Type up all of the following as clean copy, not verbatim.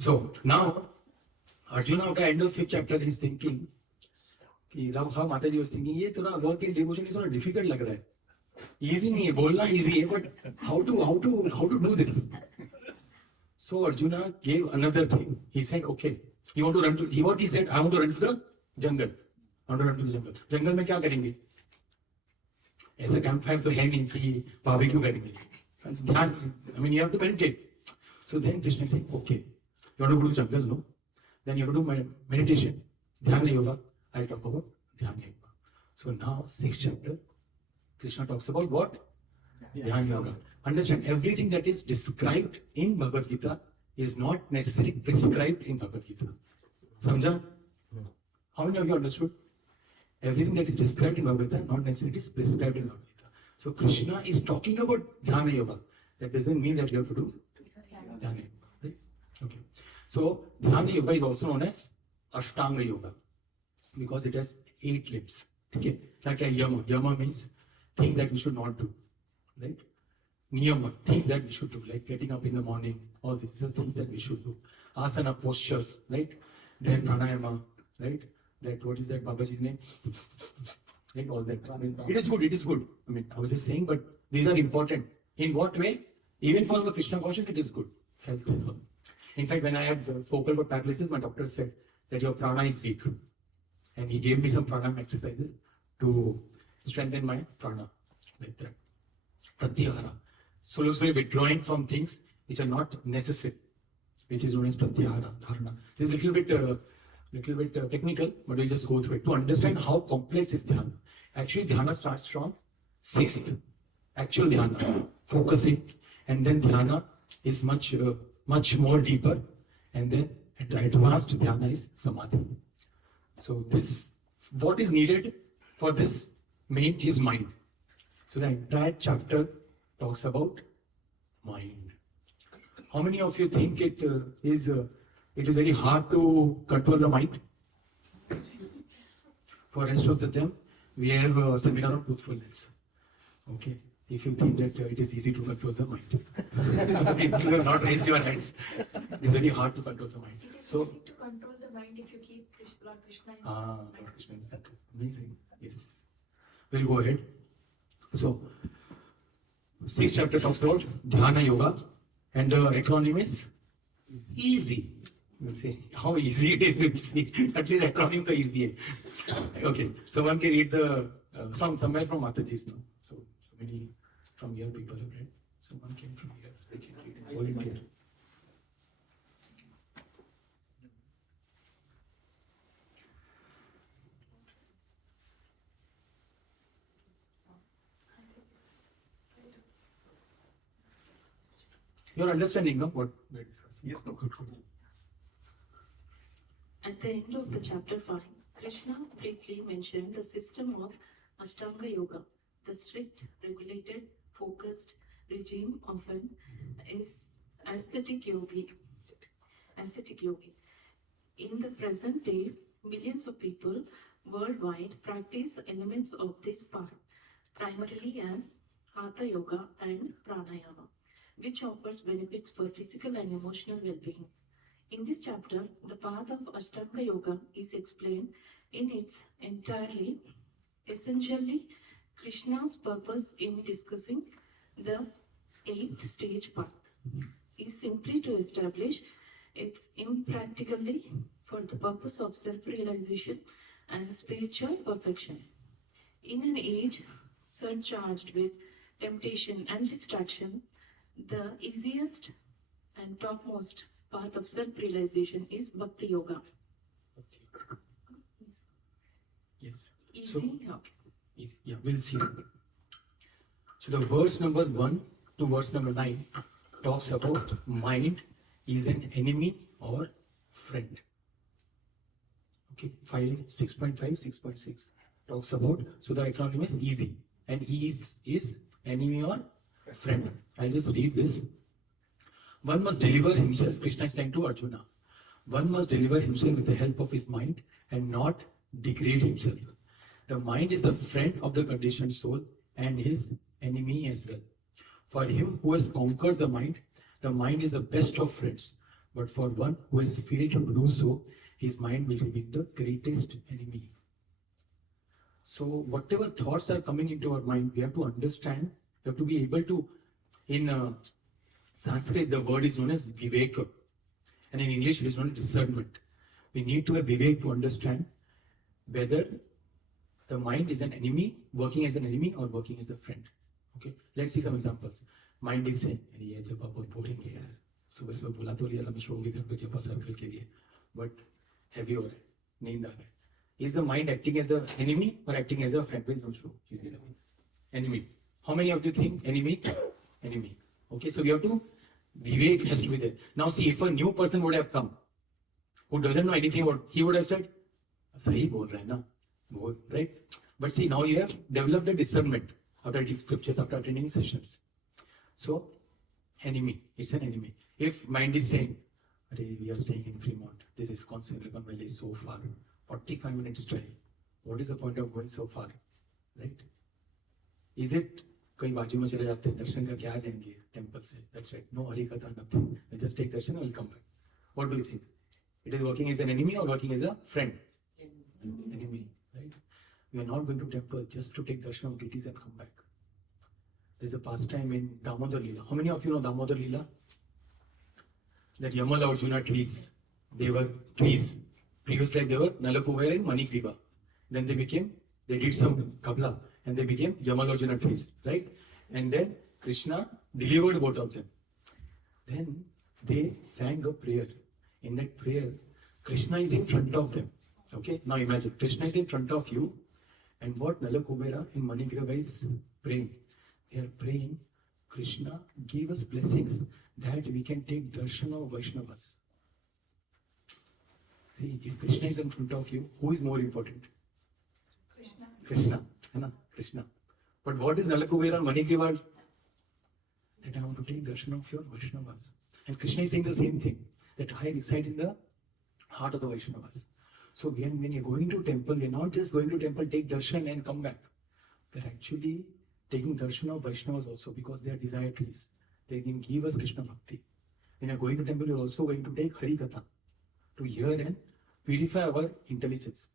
So now Arjuna at the end of 5th chapter is thinking how Mataji was thinking, ये थोड़ा work in devotion is थोड़ा difficult लग रहा है, easy नहीं है, बोलना easy है, but how to do this? So Arjuna gave another thing. He said, okay, you want to run to, what he said, I want to run to the jungle. I want to run to the jungle. जंगल में क्या करेंगे? ऐसा camp fire तो है नहीं कि barbecue करेंगे, ध्यान, I mean you have to meditate. So then Krishna said, okay, you want to go to jungle, no? Then you have to do meditation. Dhyana yoga. I'll talk about Dhyana yoga. So now 6th chapter, Krishna talks about what? Dhyana yoga. Understand, everything that is described in Bhagavad Gita is not necessarily prescribed in Bhagavad Gita. Samjha? How many of you understood? Everything that is described in Bhagavad Gita not necessarily is prescribed in Bhagavad Gita. So Krishna is talking about Dhyana yoga. That doesn't mean that you have to do Dhyana yoga. Right? Okay. So Dhyana yoga is also known as Ashtanga yoga because it has 8 limbs. Okay. Like a yama. Yama means things that we should not do. Right? Niyama, things that we should do, like getting up in the morning, all these are things that we should do. Asana, postures, right? Then pranayama, right? That, what is that Babaji's name? Like all that. I mean, it is good. I mean, I was just saying, but these are important. In what way? Even for our Krishna conscious, it is good. Health and all. In fact, when I had focal cord paralysis, my doctor said that your prana is weak. And he gave me some pranayama exercises to strengthen my prana, like that. Pratyahara. Slowly withdrawing from things which are not necessary, which is known as pratyahara, dharana. This is a little bit technical, but we'll just go through it to understand how complex is dhyana. Actually, dhyana starts from 6th, actual dhyana, focusing, and then dhyana is much more deeper, and then at the advanced dhyana is samadhi. So this, what is needed for this main is mind. So the entire chapter talks about mind. How many of you think it is very hard to control the mind? For rest of the time, we have a seminar on truthfulness. Okay, if you think that it is easy to control the mind, you have not raised your hands. It is very hard to control the mind. It is So, easy to control the mind if you keep Lord Krishna in Lord Krishna is that amazing. Yes, we'll go ahead. So, 6th chapter talks about Dhyana Yoga, and the acronym is easy. We'll see how easy it is. We'll see. At least acronym is easy. Okay, so one can read the from somewhere from Mataji's now. So many from here people have read. So one came from here. They can read it. Volunteer. You're understanding, no? What we're discussing. Yes. No, good. At the end of the chapter 5, Krishna briefly mentioned the system of Ashtanga Yoga, the strict, regulated, focused regime often is ascetic yogi. In the present day, millions of people worldwide practice elements of this path, primarily as Hatha Yoga and Pranayama, which offers benefits for physical and emotional well-being. In this chapter, the path of Ashtanga Yoga is explained in its entirely. Essentially, Krishna's purpose in discussing the 8-stage path is simply to establish its impractically for the purpose of self-realization and spiritual perfection. In an age surcharged with temptation and distraction, the easiest and topmost path of self-realization is Bhakti Yoga. Yes. Easy? So, Okay. easy. Yeah, we'll see. So the verse number 1 to verse number 9 talks about mind is an enemy or friend. Okay, 6.5, 6.6 talks about, so the acronym is easy, and is enemy or friend. I'll just read this. One must deliver himself, Krishna is saying to Arjuna, one must deliver himself with the help of his mind and not degrade himself. The mind is the friend of the conditioned soul and his enemy as well. For him who has conquered the mind is the best of friends. But for one who has failed to do so, his mind will remain the greatest enemy. So whatever thoughts are coming into our mind, we have to understand, we have to be able to, in Sanskrit, the word is known as viveka, and in English it is known as discernment. We need to have vivek to understand whether the mind is an enemy, working as an enemy, or working as a friend. Okay, let's see some examples. Mind is saying, "ये जब आप बहुत boring है यार, सुबह सुबह बुला तो लिया रमेश बाबू के घर पे जब सर्कल के लिए, but heavy हो रहा है, नींद आ रहा है." Is the mind acting as an enemy or acting as a friend? Please don't show. Is it enemy? How many of you think enemy? Enemy. Okay, so we have to, vivek has to be there. Now see, if a new person would have come, who doesn't know anything about, he would have said, "Sahi bol raha hai na," right? But see, now you have developed a discernment after reading scriptures, after attending sessions. So, enemy, it's an enemy. If mind is saying, "We are staying in Fremont, this is Silicon Valley is so far, 45 minutes drive. What is the point of going so far?" Right? Is it, कहीं बाजू में चले जाते हैं, दर्शन का क्या जाएंगे temple से? That's right. No हरि कथा, nothing. We just take darshan and we'll come back. What do you think? It is working as an enemy or working as a friend? Enemy, right? We are not going to temple just to take darshan of deities and come back. There is a pastime in Damodar Leela. How many of you know Damodar Leela? That Yamal Arjuna trees, they were trees. Previously they were Nalakuver and Manikriva. Then they did some Kabla and they became Yamal Arjuna trees, right? And then Krishna delivered both of them. Then they sang a prayer. In that prayer, Krishna is in front of them. Okay, now imagine Krishna is in front of you, and what Nalakubera and Manigrava is praying. They are praying, "Krishna, give us blessings that we can take darshan of Vaishnavas." See, if Krishna is in front of you, who is more important? Krishna. Krishna, है ना? Krishna. But what is Nalakubera and Manigrava? That I want to take darshan of your Vaishnavas. And Krishna is saying the same thing, that I reside in the heart of the Vaishnavas. So when you're going to temple, we're not just going to temple, take darshan and come back. We're actually taking darshan of Vaishnavas also, because they are desire trees. They can give us Krishna Bhakti. When you're going to temple, you're also going to take Hari Katha, to hear and purify our intelligence.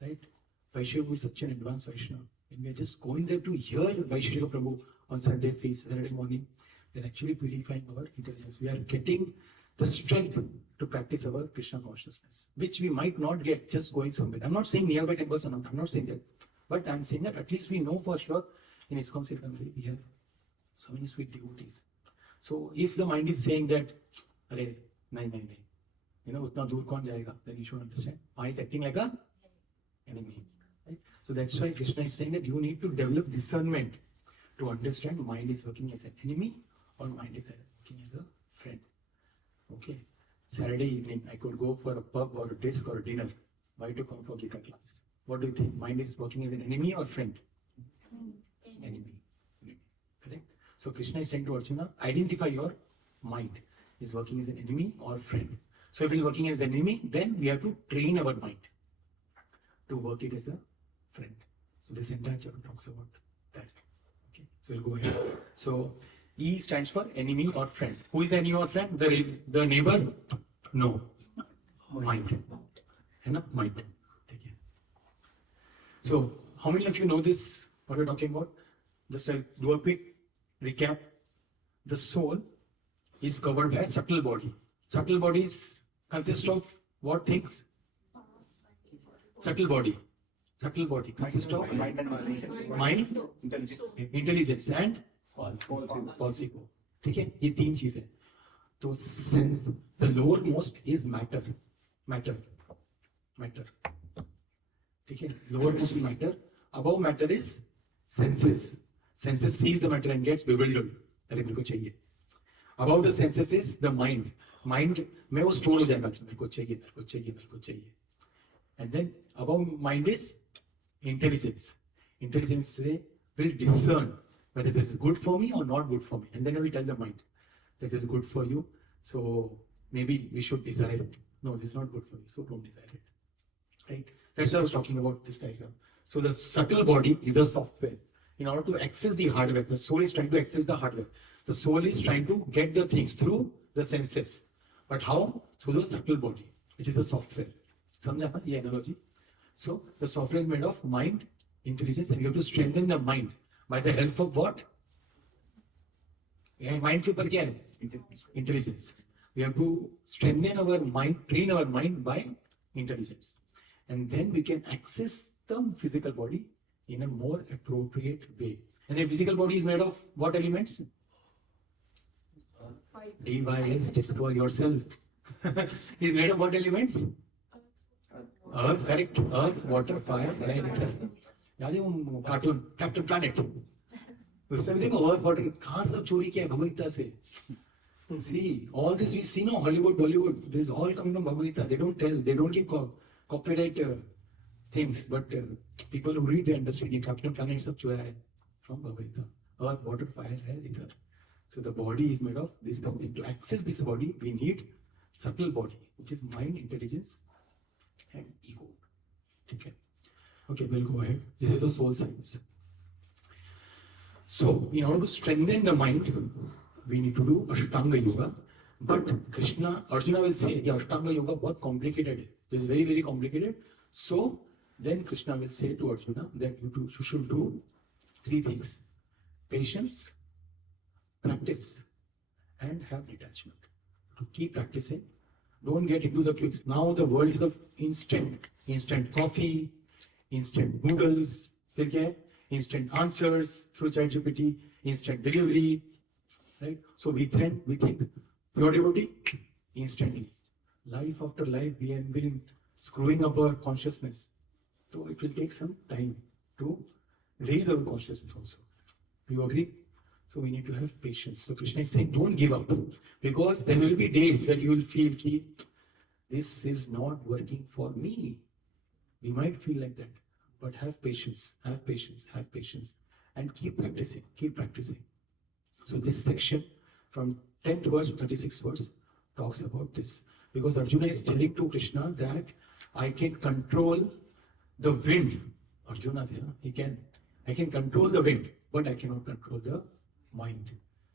Right? Vaishnava is such an advanced Vaishnava. When we are just going there to hear Vaishnava Prabhu on Sunday feast, Saturday morning, we're actually purifying our intelligence. We are getting the strength to practice our Krishna consciousness, which we might not get just going somewhere. I'm not saying nearby temples are not, I'm not saying that. But I'm saying that at least we know for sure in ISKCON Silicon Valley we have so many sweet devotees. So if the mind is saying that, "Arey, nahi, utna dur kaun jayega," then you should understand why is acting like a enemy. Right? So that's why Krishna is saying that you need to develop discernment to understand mind is working as an enemy or mind is working as a friend. Okay. Saturday evening, I could go for a pub or a disc or a dinner. Why to come for Gita class? What do you think? Mind is working as an enemy or friend? Enemy. Correct? So Krishna is saying to Arjuna, identify your mind. Is working as an enemy or friend? So if it is working as an enemy, then we have to train our mind to work it as a friend. So this entire chapter talks about that. Okay. So we'll go ahead. So E stands for enemy or friend. Who is enemy or friend? The neighbor? No. Mind. है ना? Mind. ठीक है. So how many of you know this? What we're talking about? Just I'll do a quick recap. The soul is covered by a subtle body. Subtle bodies consist of what things? Subtle body. Subtle body consists of mind, intelligence and false ego. ठीक है? ये तीन चीजें. तो sense, the lower most is matter. ठीक है? Lower most is matter. Above matter is senses. Senses sees the matter and gets bewildered. अरे मेरे को चाहिए. Above the senses is the mind. Mind में वो स्टोर हो जाएगा. मेरे को चाहिए. And then above mind is intelligence. Intelligence will discern whether this is good for me or not good for me. And then it will tell the mind that this is good for you. So maybe we should desire it. No, this is not good for you. So don't desire it. Right? That's what I was talking about this diagram. So the subtle body is a software. In order to access the hardware, the soul is trying to access the hardware. The soul is trying to get the things through the senses. But how? Through the subtle body, which is the software. समझा ना ये analogy? So the software is made of mind, intelligence, and you have to strengthen the mind by the help of what? Mind के ऊपर क्या है? Intelligence. We have to strengthen our mind, train our mind by intelligence, and then we can access the physical body in a more appropriate way. And the physical body is made of what elements? DYS, discover yourself. Is made of what elements? Earth, correct. Earth, water, fire, air, ether. याद है वो cartoon captain planet? उसमें देखो earth water कहाँ सब चोरी किया है भगवद गीता से. See, all this we see now, Hollywood, Bollywood, this is all coming from Bhagavad Gita. They don't tell, they don't give copyright things, but people who read, they understand. ये Captain Planet सब चुरा है from Bhagavad Gita. Earth, water, fire, air, ether. So the body is made of this something. To access this body, we need subtle body, which is mind, intelligence, and ego. Okay. Okay, we'll go ahead. This is the soul science. So, in order to strengthen the mind, we need to do Ashtanga Yoga. But Arjuna will say, yeah, Ashtanga Yoga बहुत complicated है. It is very, very complicated. So, then Krishna will say to Arjuna that you should do three things: patience, practice, and have detachment. To keep practicing, don't get into the quick. Now the world is of instant coffee, instant noodles, फिर क्या है? Instant answers through ChatGPT, instant delivery, right? So we think pure devotee, instantly. Life after life, we have been screwing up our consciousness. So it will take some time to raise our consciousness also. Do you agree? So we need to have patience. So Krishna is saying, don't give up, because there will be days where you will feel ki, this is not working for me. We might feel like that, but have patience, and keep practicing. So this section from 10th verse to 36th verse talks about this, because Arjuna is telling to Krishna that I can control the wind. Arjuna, I can control the wind, but I cannot control the mind.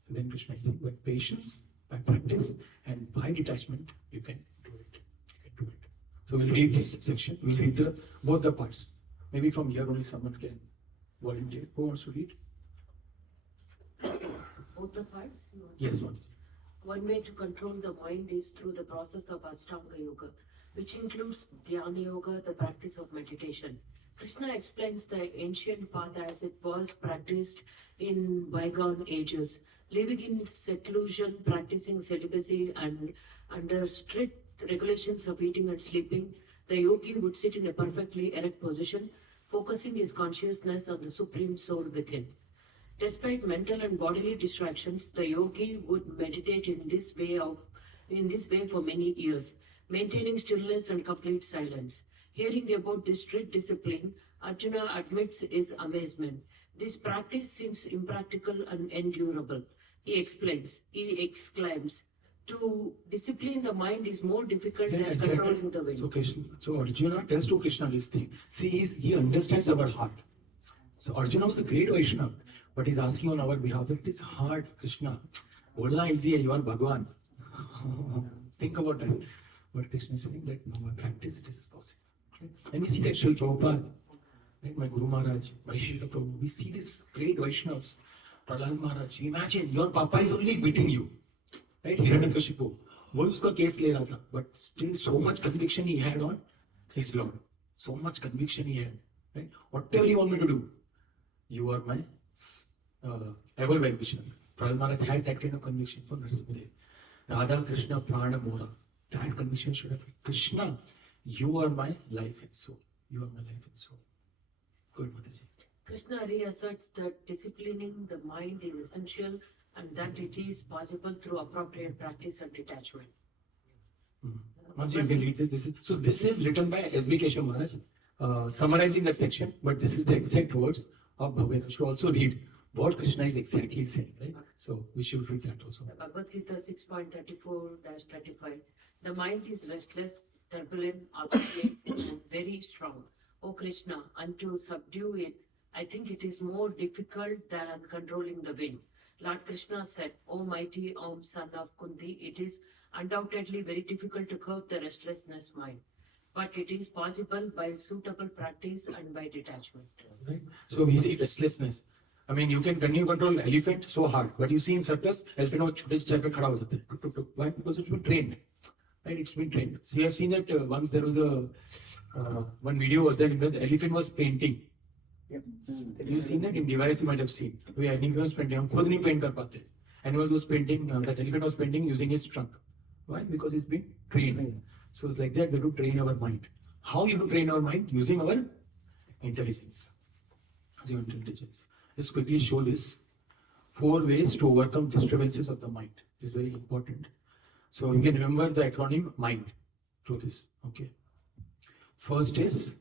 So then Krishna is saying, by patience, by practice, and by detachment, you can do it. So we'll read this section. We'll read both the parts. Maybe from here only someone can volunteer. Who wants to read? Both the parts? Yes, one. One way to control the mind is through the process of Ashtanga Yoga, which includes Dhyana Yoga, the practice of meditation. Krishna explains the ancient path as it was practiced in bygone ages. Living in seclusion, practicing celibacy, and under strict regulations of eating and sleeping, the yogi would sit in a perfectly erect position, focusing his consciousness on the supreme soul within. Despite mental and bodily distractions, the yogi would meditate in this way for many years, maintaining stillness and complete silence. Hearing about this strict discipline, Arjuna admits his amazement. This practice seems impractical and endurable. He exclaims, to discipline the mind is more difficult than controlling the wind. So Arjuna tells to Krishna this thing. See, he understands our heart. So Arjuna was a great Vaishnava, but he's asking on our behalf. It is hard, Krishna. Bolna easy, you are Bhagwan. Think about that. But Krishna is saying that no, practice it is possible. Okay? And we see that Srila Prabhupada, right? My Guru Maharaj, Vaishnava Prabhu, we see these great Vaishnavas. Prahlad Maharaj, imagine your Papa is only beating you. Right? Hiranyakashipu. वो उसका case ले रहा था, but still so much conviction he had on his Lord. So much conviction he had. Right? Whatever you want me to do, you are my ever well-wisher. Prahlad Maharaj had that kind of conviction for Nrsimhadev. Radha Krishna Prana Mora. That conviction should have been, Krishna, you are my life and soul. You are my life and soul. Good, Mataji. Krishna reasserts that disciplining the mind is essential and that it is possible through appropriate practice and detachment. Once you can read this, this is written by S.B. Keshav Maharaj, summarizing that section, but this is the exact words of Bhagavad. You should also read what Krishna is exactly saying, right? So we should read that also. Bhagavad Gita 6.34-35. The mind is restless, turbulent, obstinate, and very strong. O Krishna, unto subdue it, I think it is more difficult than controlling the wind. Lord Krishna said, O mighty Om son of Kunti, it is undoubtedly very difficult to curb the restlessness mind. But it is possible by suitable practice and by detachment. Right? So we see restlessness. I mean, you can control elephant so hard, but you see in circus, elephant वो छोटे chair पे खड़ा हो जाता है. टुक, टुक, टुक. Why? Because it's been trained. Right? It's been trained. So you have seen that once there was a one video was there where the elephant was painting. You seen that in device you might have seen. We elephant was painting. हम खुद नहीं paint कर पाते. Animal was painting. That elephant was painting using his trunk. Why? Because it's been trained. So it's like that. We have to train our mind. How you have to train our mind? Using our intelligence. Using our intelligence. Let's quickly show this. 4 ways to overcome disturbances of the mind. This is very important. So you can remember the acronym MIND through this. Okay. First is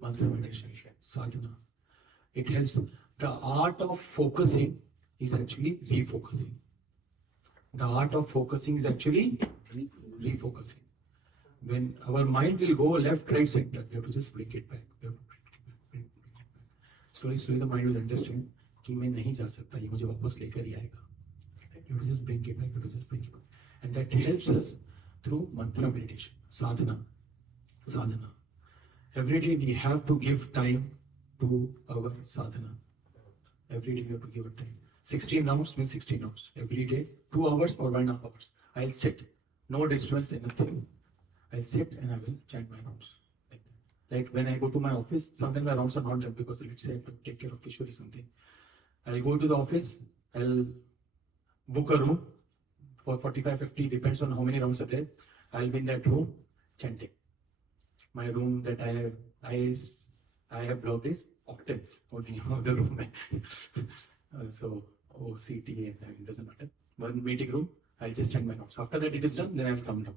mantra meditation, sadhana. It helps. The art of focusing is actually refocusing. The art of focusing is actually refocusing. When our mind will go left, right, center, we have to just bring it back. We have to bring it back. Slowly, slowly the mind will understand कि मैं नहीं जा सकता, ये मुझे वापस लेकर ही आएगा. You have to just bring it back. You have to just bring it back. And that helps us through mantra meditation, sadhana. Every day we have to give time to our sadhana. Every day we have to give it time. 16 rounds means 16 rounds. Every day, 2 hours or 1.5 hours. I'll sit, no disturbance, anything. I'll sit and I will chant my rounds. Like when I go to my office, sometimes my rounds are not done because let's say I have to take care of Kishore or something. I'll go to the office, I'll book a room for 45-50, depends on how many rounds are there. I'll be in that room chanting. My room that I have blocked is octets, or name of the room. So OCTA, I mean, doesn't matter. One meeting room, I'll just chant my notes. After that it is done, then I'll come down.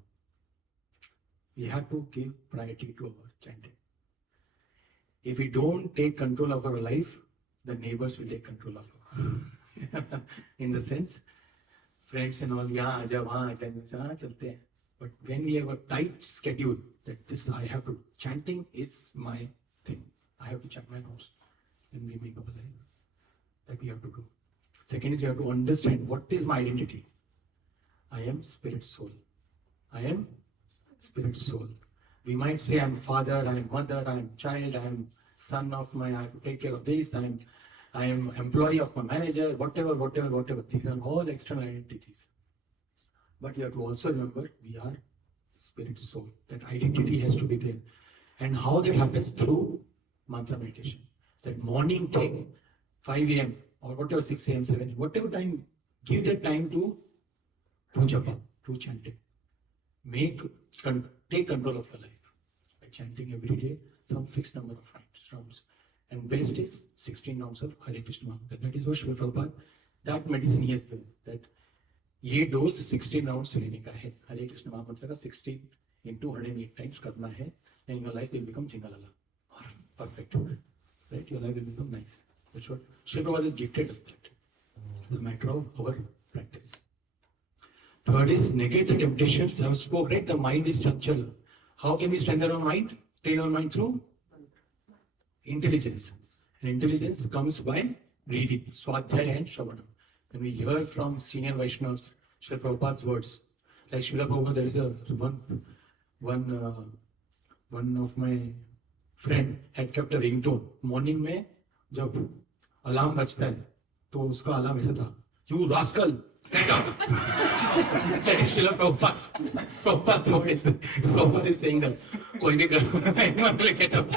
We have to give priority to our chanting. If we don't take control of our life, the neighbors will take control of our in the sense, friends and all, यहाँ आजा वहाँ आजा जहाँ चलते हैं. But when we have a tight schedule, that this I have to, chanting is my thing. I have to chant my notes. Then we make up a life. That we have to do. Second is we have to understand what is my identity. I am spirit soul. I am spirit soul. We might say I'm father, I'm mother, I'm child, I'm son of my, I have to take care of this, I am employee of my manager, whatever. These are all external identities. But we have to also remember we are spirit soul. That identity has to be there. And how that happens? Through mantra meditation. That morning thing, 5 a.m. or whatever, 6 a.m., 7 a.m., whatever time, give that time to japa, to chanting. Take control of your life by chanting every day some fixed number of rounds. And best is 16 rounds of Hare Krishna Mahamantra. That is what Srila Prabhupada, that medicine he has given. That ये dose 16 rounds से लेने का है. Hare Krishna Mahamantra का 16 into 108 times करना है. And your life will become jingalala. Perfect. Right? Your life will become nice. That's what Srila Prabhupada has gifted us that. The matter of our practice. Third is negate the temptations. I have spoke, right? The mind is chanchal. How can we strengthen our mind? Train our mind through intelligence. And intelligence comes by reading, Swadhyaya and Shravanam. When we hear from senior Vaishnavas, Srila Prabhupada's words, like Srila Prabhupada, there is one of my friend had kept a ringtone. Morning में जब alarm बजता है, तो उसका alarm ऐसा था, you rascal, get up. That is Srila Prabhupada. Prabhupada is saying that, कोई भी करो, anyone will get up.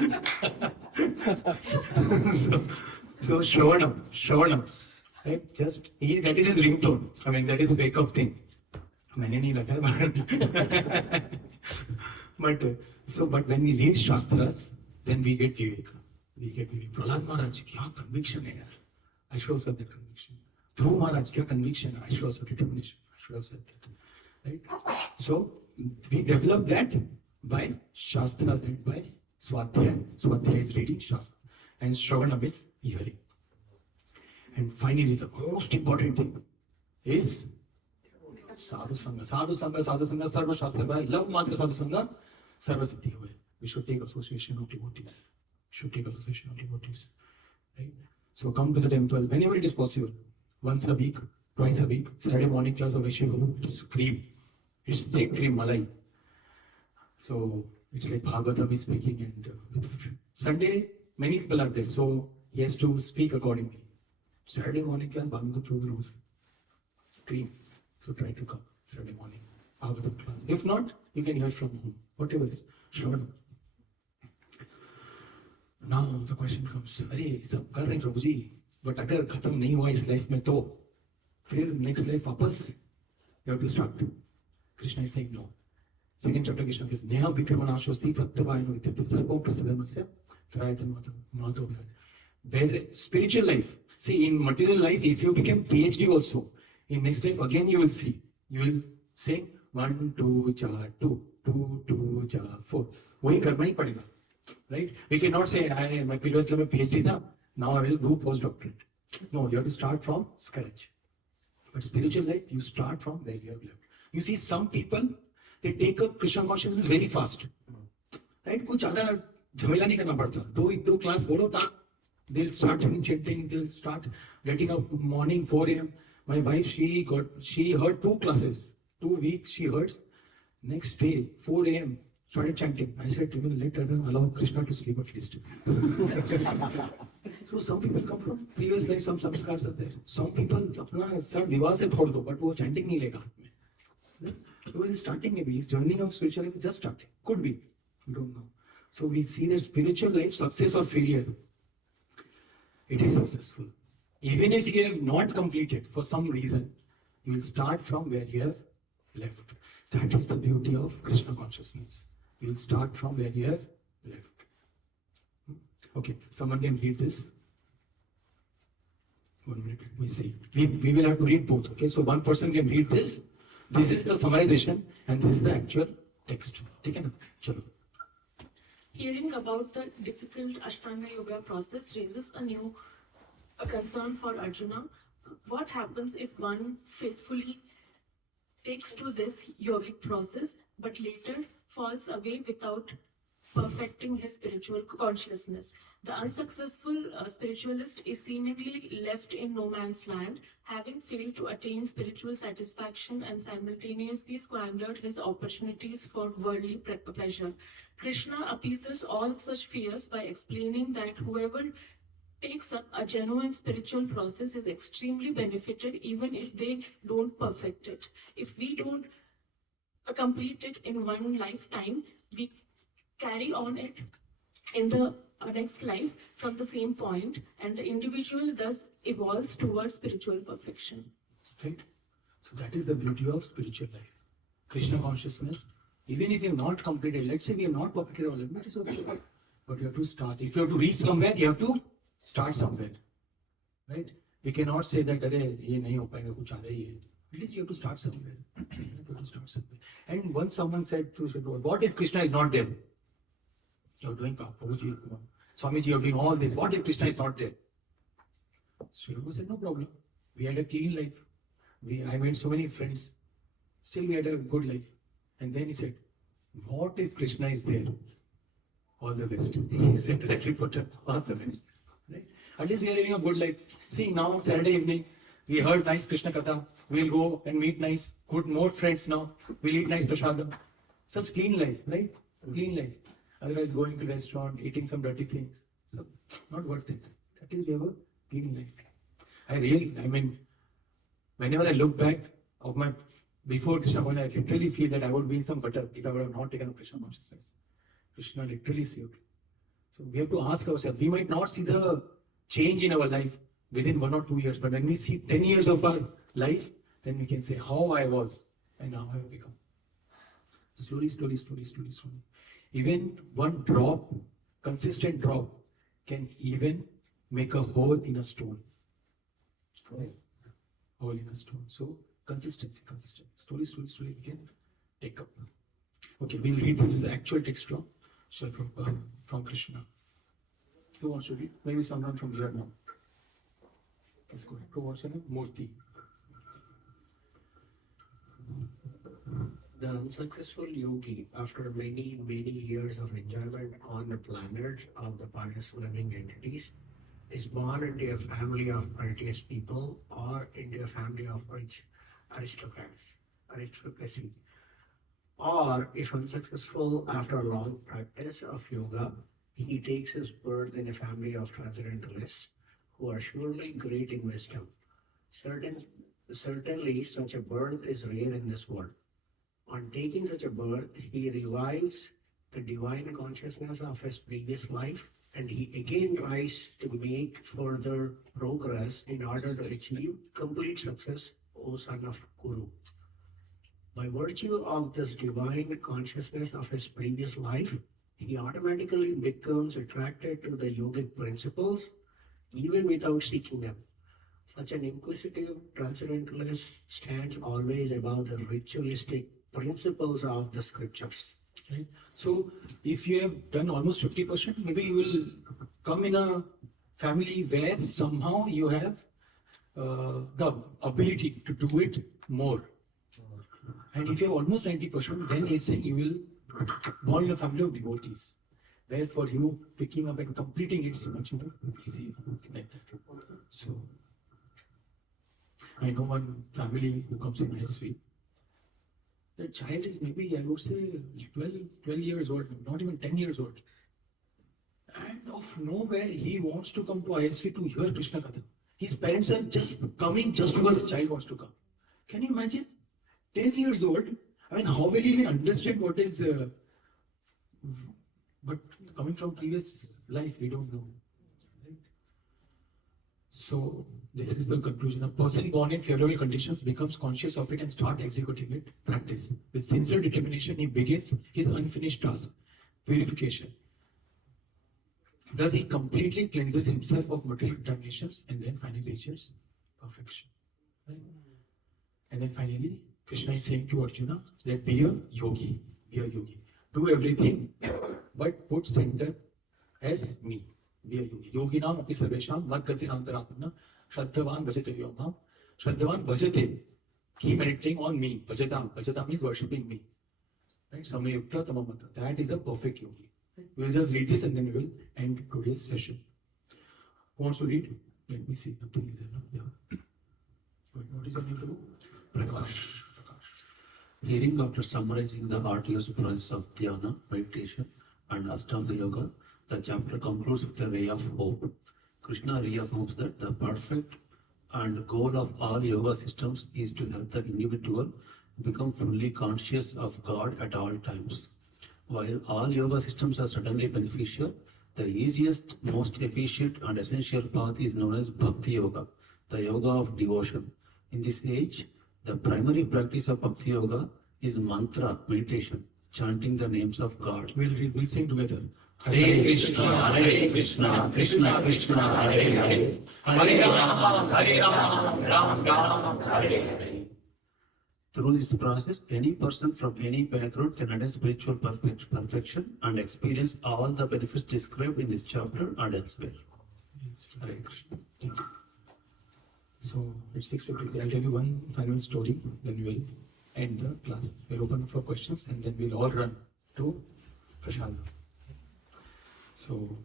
So Shravanam, right? Just that is his ringtone. I mean, that is wake up thing. मैंने नहीं रखा, but when we read Shastras, then we get Vivek. Prahlad Maharaj, क्या conviction है यार. I should have said that conviction. Dhruv Maharaj, क्या conviction है. I should have said determination. I should have said that. Right? So we develop that by Shastras and by Swadhyaya. Swadhyaya is reading Shastra. And Shravanam is hearing. And finally, the most important thing is Sadhu Sangha. Sadhu Sangha, Sarva Shastra by love Matra Sadhu Sangha, Sarva Siddhi Hoye. We should take association of devotees. Right? So come to the temple whenever it is possible. Once a week, twice a week. Saturday morning class of Vaishya Guru, it is free. It's date cream malai. So it's like Bhagavatam is speaking, and with Sunday many people are there, so he has to speak accordingly. Saturday morning class, Bhagavatam Prabhu knows cream, so try to come Saturday morning Bhagavatam class. If not, you can hear from home, whatever is Shravanam. Now the question comes, अरे सब कर रहे हैं प्रभु जी, but अगर खत्म नहीं हुआ इस लाइफ में तो फिर next life वापस you have to start. Krishna is saying no. Second chapter Krishna says, Neha Vikramanaashosthi Pratyavayano Vidyate Sarvam Prasadharmasya Trayatan Madhavya. Where spiritual life, see in material life, if you become PhD also, in next life again you will see, you will say 1, 2, 2, 2, 2, 4. वही करना ही पड़ेगा. Right? We cannot say, my previous life PhD tha, now I will do postdoctorate. No, you have to start from scratch. But spiritual life, you start from where you have left. You see, some people, they take up Krishna consciousness very fast. Right? कुछ ज़्यादा झमेला नहीं करना पड़ता. दो class बोलो ता, they'll start chanting, they'll start getting up morning 4 a.m. My wife, she heard 2 classes, 2 weeks she heard. Next day, 4 a.m. started chanting. I said, even let her allow Krishna to sleep at least. So some people come from previous life, some samskars are there. Some people अपना sir दीवार से फोड़ दो, but वो chanting नहीं लेगा हाथ में. Because he's starting maybe, his journey of spirituality just starting. Could be, we don't know. So we see that spiritual life, success or failure, it is successful. Even if you have not completed for some reason, you will start from where you have left. That is the beauty of Krishna consciousness. You will start from where you have left. Okay, someone can read this. 1 minute, let me see. We will have to read both. Okay, so one person can read this. This is the summarization and this is the actual text. Okay, na? Chalo. Hearing about the difficult Ashtanga Yoga process raises a concern for Arjuna. What happens if one faithfully takes to this yogic process but later falls away without perfecting his spiritual consciousness? The unsuccessful spiritualist is seemingly left in no man's land, having failed to attain spiritual satisfaction and simultaneously squandered his opportunities for worldly pleasure. Krishna appeases all such fears by explaining that whoever takes up a genuine spiritual process is extremely benefited even if they don't perfect it. If we don't complete it in one lifetime, we carry on it in the next life from the same point, and the individual thus evolves towards spiritual perfection. Right? So that is the beauty of spiritual life. Krishna consciousness, even if you have not completed, let's say we have not perfected all of it, is okay. But you have to start. If you have to reach somewhere, you have to start somewhere. Right? We cannot say that, ye nahi ho payega, kuch zyada hi hai. At least you have to start somewhere. You have to start somewhere. And once someone said to Sri, what if Krishna is not there? You're doing Prabhuji, Swamiji, you're doing all this. What if Krishna is not there? Sri said, no problem. We had a clean life. I made so many friends. Still we had a good life. And then he said, what if Krishna is there? All the best. He said to that reporter, all the best. Right? At least we are living a good life. See, now Saturday evening, we heard nice Krishna Katha. We'll go and meet nice, good, more friends now. We'll eat nice prasada. Such clean life, right? Clean life. Otherwise, going to restaurant, eating some dirty things. So, not worth it. That is, we have a clean life. I mean, whenever I look back of my before Krishna consciousness, I literally feel that I would be in some gutter if I would have not taken up Krishna consciousness. Krishna literally saved. So we have to ask ourselves, we might not see the change in our life within 1 or 2 years, but when we see 10 years of our life, then we can say how I was and how I have become. Slowly. Even one drop, consistent drop, can even make a hole in a stone. Yes. Hole in a stone. So consistency. Slowly we can take up. Okay, we'll read this is the actual text from Srila Prabhupada, from Krishna. Who wants to read? Maybe someone from here now. Let's go. Who wants to know? Murti. The unsuccessful yogi, after many years of enjoyment on the planet of the pious living entities, is born into a family of courteous people or into a family of rich aristocracy. Or if unsuccessful after a long practice of yoga, he takes his birth in a family of transcendentalists who are surely great in wisdom. Certain, Certainly, such a birth is rare in this world. On taking such a birth, he revives the divine consciousness of his previous life and he again tries to make further progress in order to achieve complete success, O son of Guru. By virtue of this divine consciousness of his previous life, he automatically becomes attracted to the yogic principles even without seeking them. Such an inquisitive transcendentalist stands always above the ritualistic principles of the scriptures. Right? So if you have done almost 50%, maybe you will come in a family where somehow you have the ability to do it more. And if you have almost 90%, then he's saying you will born in a family of devotees. Where for you picking up and completing it is much more easy like that. So I know one family who comes in ISV. The child is maybe, I would say, 12 years old, not even 10 years old. And of nowhere, he wants to come to ISV to hear Krishna Katha. His parents are just coming just because his child wants to come. Can you imagine? 10 years old. I mean, how will he even understand what is... but coming from previous life, we don't know. Right? So, this is the conclusion. A person born in favorable conditions becomes conscious of it and start executing it, practice. With sincere determination, he begins his unfinished task, purification. Thus, he completely cleanses himself of material contaminations and then finally reaches perfection. Right? And then finally, Krishna is saying to Arjuna that be a yogi, be a yogi. Do everything, but put center as me. Be a yogi. Yoginam api sarvesham mad gati antaratmana shraddhavan bhajate yomam. Shraddhavan bhajate. Keep meditating on me. Bhajatam. Bhajatam means worshipping me. Right? Samayukta tamamata. That is a perfect yogi. We will just read this and then we will end today's session. Who wants to read? Let me see. Nothing is there. No? Yeah. What is your name, Prabhu? Prakash. Hearing after summarizing the arduous process of dhyana, meditation, and Ashtanga Yoga, the chapter concludes with a ray of hope. Krishna reaffirms that the perfect and goal of all yoga systems is to help the individual become fully conscious of God at all times. While all yoga systems are certainly beneficial, the easiest, most efficient, and essential path is known as Bhakti Yoga, the yoga of devotion. In this age, the primary practice of Bhakti Yoga is mantra, meditation, chanting the names of God. We'll sing together. Hare Krishna, Krishna Krishna, Hare Hare, Hare Ram, Ram Ram, Hare Hare. Through this process, any person from any background can attain spiritual perfection and experience all the benefits described in this chapter and elsewhere. Hare Krishna. Yeah. So it's 6:50. I'll tell you one final story, then we will end the class. We'll open up for questions and then we'll all run to Prashanda. So,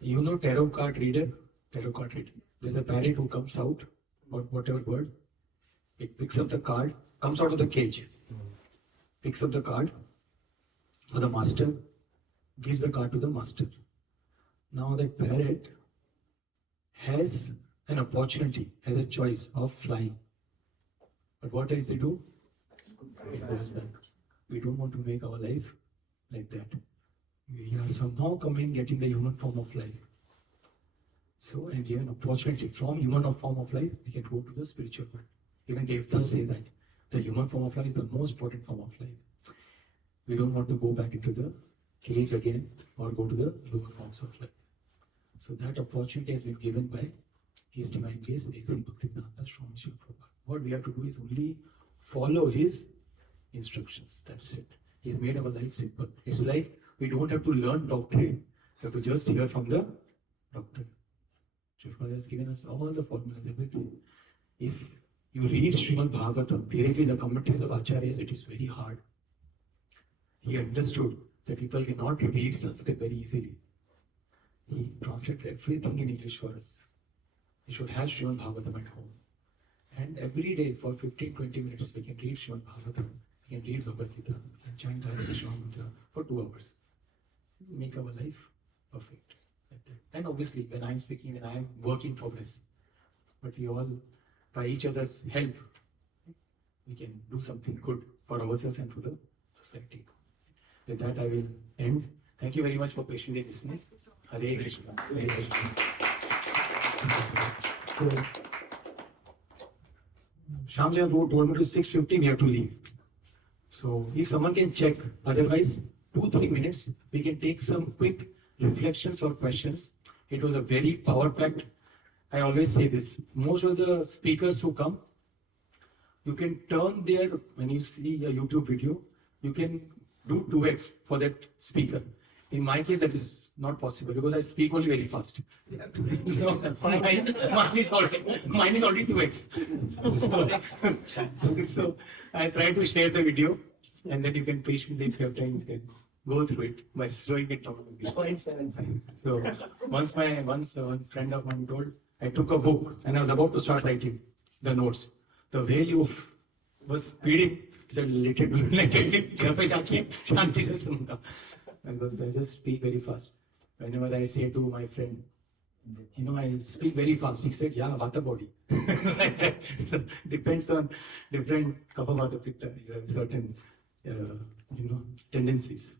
you know tarot card reader? Tarot card reader. There's a parrot who comes out, or whatever bird. It picks up the card, comes out of the cage, picks up the card for the master, gives the card to the master. Now that parrot has an opportunity, has a choice of flying. But what does it do? It goes back. We don't want to make our life like that. We are somehow getting the human form of life. So, and we have an opportunity from human form of life, we can go to the spiritual world. Even Devatas say that the human form of life is the most important form of life. We don't want to go back into the cage again or go to the lower forms of life. So that opportunity has been given by His Divine Grace, A.C. Bhaktivedanta Swami Srila Prabhupada. What we have to do is only follow His instructions. That's it. He's made our life simple. It's like we don't have to learn doctrine. We have to just hear from the doctor. Prabhupada has given us all the formulas, everything. If you read Srimad Bhagavatam, directly the commentaries of Acharyas, it is very hard. He understood that people cannot read Sanskrit very easily. He translated everything in English for us. We should have Srimad Bhagavatam at home. And every day for 15-20 minutes we can read Srimad Bhagavatam we can read Bhagavad Gita, we can chant Hare Krishna mantra for 2 hours. Make our life perfect. Like that. And obviously, when I'm speaking, when I'm work in progress, but we all, by each other's help, we can do something good for ourselves and for the society. With that, I will end. Thank you very much for patiently listening. Hare Krishna. Hare Krishna. So, Shamjan told me to 6:50 we have to leave. So if someone can check, otherwise 2-3 minutes, we can take some quick reflections or questions. It was a very power-packed. I always say this. Most of the speakers who come, you can turn their, when you see a YouTube video, you can do 2x for that speaker. In my case, that is not possible because I speak only very fast. So mine is already 2x. So I try to share the video, and then you can patiently, if you have time, you can go through it by slowing it down. 0.75. So once one friend of mine told, I took a book and I was about to start writing the notes. The way you was speeding, said let it be. घर पे जाके शांति से सुनता. Because I just speak very fast. Whenever I say to my friend, I speak very fast. He said, yeah, vata body. So depends on different kapha vata pitta. You have certain, tendencies.